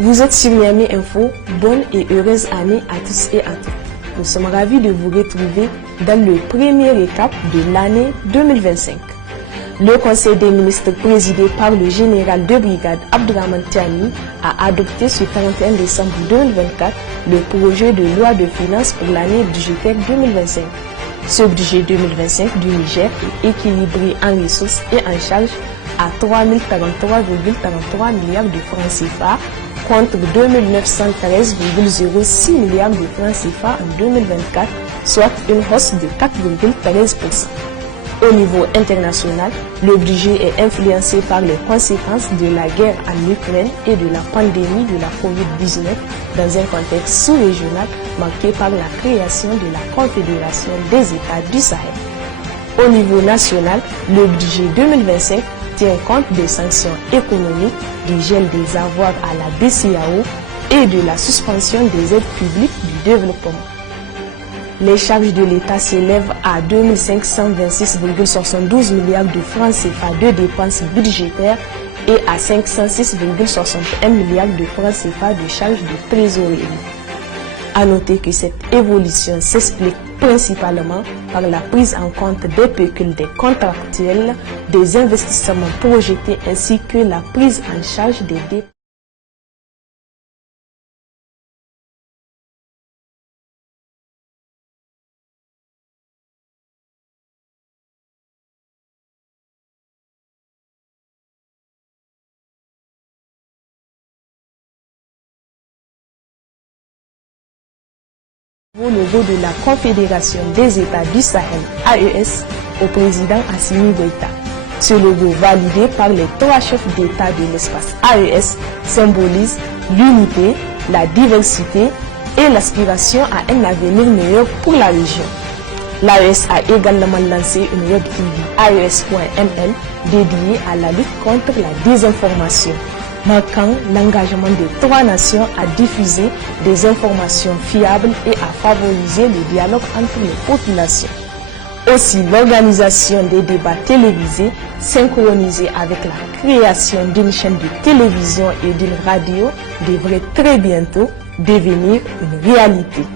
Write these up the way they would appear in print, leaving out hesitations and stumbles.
Vous êtes sur Niamey Info, bonne et heureuse année à tous et à toutes. Nous sommes ravis de vous retrouver dans le premier récap de l'année 2025. Le Conseil des ministres présidé par le général de brigade Abdourahmane Tiani a adopté ce 31 décembre 2024 le projet de loi de finances pour l'année budgétaire 2025. Ce budget 2025 du Niger est équilibré en ressources et en charges à 3043,43 milliards de francs CFA contre 2913,06 milliards de francs CFA en 2024, soit une hausse de 4,13%. Au niveau international, le budget est influencé par les conséquences de la guerre en Ukraine et de la pandémie de la COVID-19 dans un contexte sous-régional marqué par la création de la Confédération des États du Sahel. Au niveau national, le budget 2025 tient compte des sanctions économiques, du gel des avoirs à la BCEAO et de la suspension des aides publiques du développement. Les charges de l'État s'élèvent à 2526,72 milliards de francs CFA de dépenses budgétaires et à 506,61 milliards de francs CFA de charges de trésorerie. À noter que cette évolution s'explique principalement par la prise en compte des pécules des contractuels, des investissements projetés ainsi que la prise en charge des dépenses. Au logo de la Confédération des États du Sahel, AES, au président Assimi Goïta. Ce logo, validé par les 3 chefs d'État de l'espace AES, symbolise l'unité, la diversité et l'aspiration à un avenir meilleur pour la région. L'AES a également lancé une web TV AES.ml dédiée à la lutte contre la désinformation, marquant l'engagement des 3 nations à diffuser des informations fiables et à favoriser le dialogue entre les populations. Aussi, l'organisation des débats télévisés synchronisés avec la création d'une chaîne de télévision et d'une radio devrait très bientôt devenir une réalité.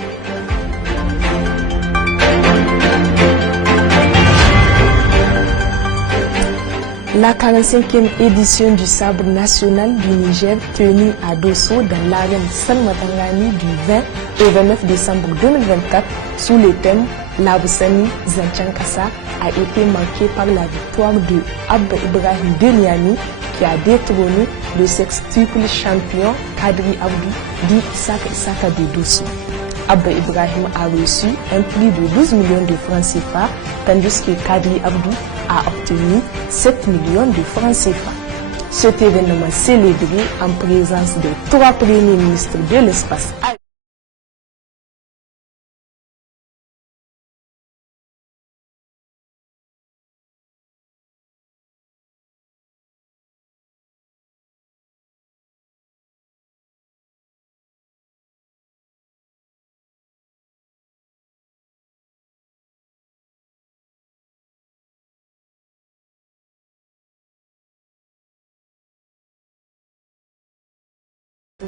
La 45e édition du sabre national du Niger, tenue à Dosso dans l'arène Salmatangani du 20 au 29 décembre 2024 sous le thème Laboussani Zanchankassa, a été marquée par la victoire de Abba Ibrahim de Niamey qui a détrôné le sextuple champion Kadri Abdou dit Isaka de Dosso. Abba Ibrahim a reçu un prix de 12 millions de francs CFA, tandis que Kadri Abdou a obtenu 7 millions de francs CFA. Cet événement célébré en présence des 3 premiers ministres de l'espace.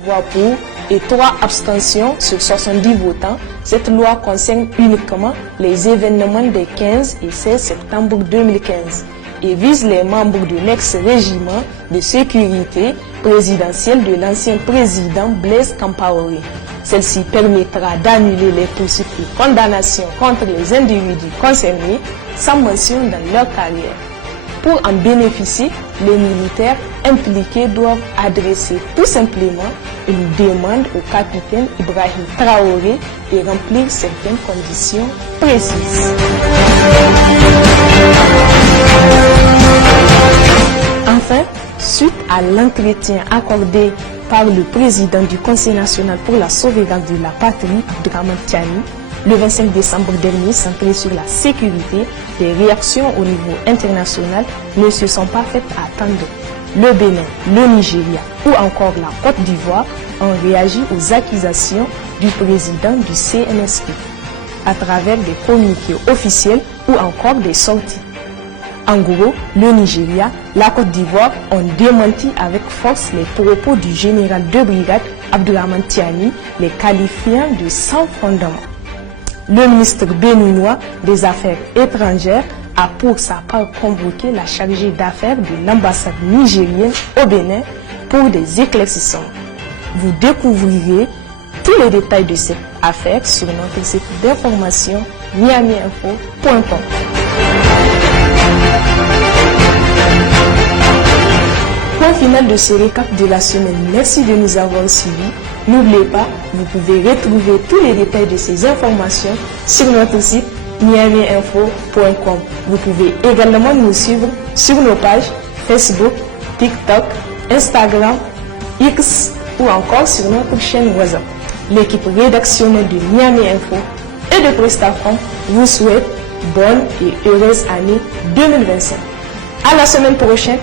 Voix pour et 3 abstentions sur 70 votants. Cette loi concerne uniquement les événements des 15 et 16 septembre 2015 et vise les membres de l'ex-régiment de sécurité présidentielle de l'ancien président Blaise Compaoré. Celle-ci permettra d'annuler les poursuites de condamnation contre les individus concernés sans mention dans leur carrière. Pour en bénéficier, les militaires impliqués doivent adresser tout simplement une demande au capitaine Ibrahim Traoré et remplir certaines conditions précises. Enfin, suite à l'entretien accordé par le président du Conseil national pour la sauvegarde de la patrie, Abdourahmane Tiani, le 25 décembre dernier, centré sur la sécurité, les réactions au niveau international ne se sont pas faites attendre. Le Bénin, le Nigeria ou encore la Côte d'Ivoire ont réagi aux accusations du président du CNSP à travers des communiqués officiels ou encore des sorties. En gros, le Nigeria, la Côte d'Ivoire ont démenti avec force les propos du général de brigade Abdourahmane Tiani, les qualifiant de sans fondement. Le ministre béninois des Affaires étrangères a pour sa part convoqué la chargée d'affaires de l'ambassade nigérienne au Bénin pour des éclaircissements. Vous découvrirez tous les détails de cette affaire sur notre site d'information niamiinfo.com. Point final de ce récap de la semaine. Merci de nous avoir suivis. N'oubliez pas, vous pouvez retrouver tous les détails de ces informations sur notre site niamiinfo.com. Vous pouvez également nous suivre sur nos pages Facebook, TikTok, Instagram, X ou encore sur notre chaîne WhatsApp. L'équipe rédactionnelle de Niamey Info et de Prestafront vous souhaite bonne et heureuse année 2025. À la semaine prochaine.